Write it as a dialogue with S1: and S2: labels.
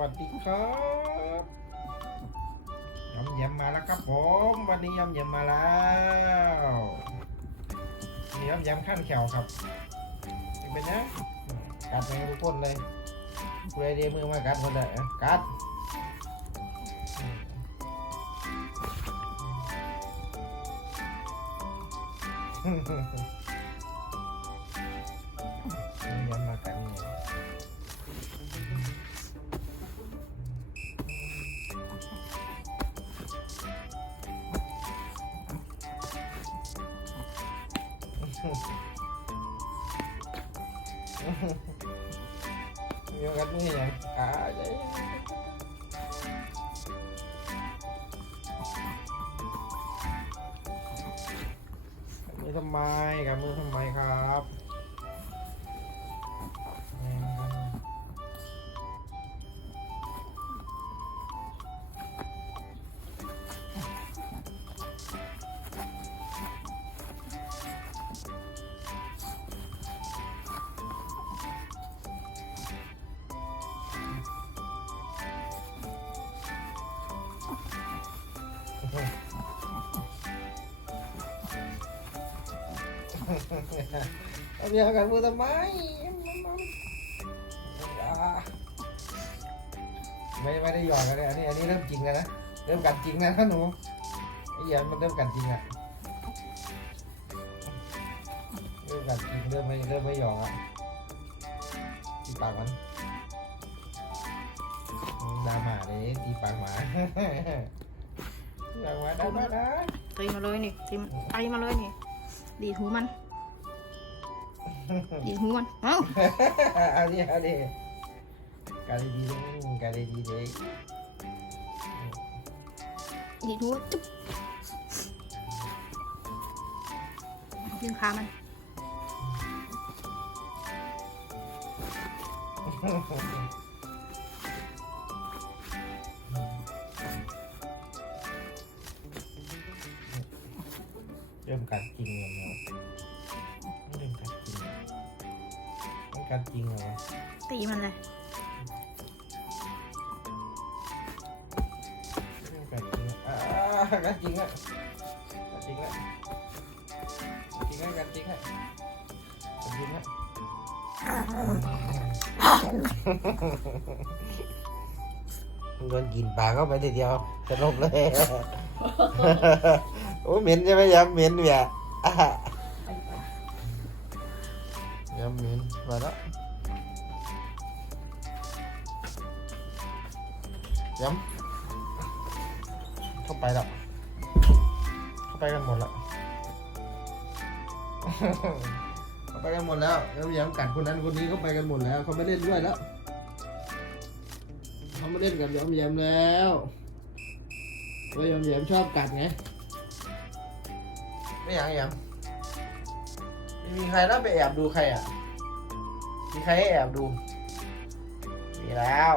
S1: วัสดีครับยำยำมาแล้วครับผม วันนี้ยำยำมาแล้วนี่ยำยำขั้นแขวครับเป็นนะกัดในทุกคนเลยกูได้เดียมือมากัดคนเลยกัดย โอกัดนี่ยังอ่าใหญ่ทำไมกับมือทำไมครับ เอาเดี๋ยวกัดมือทำไมไม่ไม่ได้หยอกกันเลยอันนี้อันนี้เริ่มจริงแล้วนะเริ่มกัดจริงแล้วนหนูไอ้เหี้ยมันเริ่มกัดจริงอะเริ่มกัดจริงเริ่มไม่เริ่มไม่หยอกอะตีปากมันดราม่าเลยตีปากหมา ดราม่าดราม่านะ
S2: ตีมาเลยนี่ตีมันตีมาเลยนี่ ดีดหูมัน ดีดหูมัน เอ้า
S1: เอาดิเอาดิการดีเลยการดีเลย
S2: ดีดหูจุ๊บดึงขามัน
S1: เริ่มกัดจริงแล้วเนาะเริ่มกัดจริงมันกัดจริงเหรอวะ
S2: ตีมันเลย
S1: เริ่มกัดจริงอ่ากัดจริงอะกัดจริงอะกัดจริงอะกัดจริงอะกัดจริงอะโดนกินปากเข้าไปทีเดียวสนุกเลย โอ้เหม็นใช่ไหมยำเหม็นเนี่ยอะยำเหม็นมาแล้วยำเข้าไปแล้วเข้าไปกันหมดแล้วเข้าไปกันหมดแล้วแล้วยำกัดคนนั้นคนนี้เข้าไปกันหมดแล้วเขาไม่เล่นด้วยแล้วเขาไม่เล่นกับยำยำแล้วเพราะยำยำชอบกัดไง ไม่อยากแอบมีใครน่าไปแอบดูใครอะ มีใครให้แอบดู มีแล้ว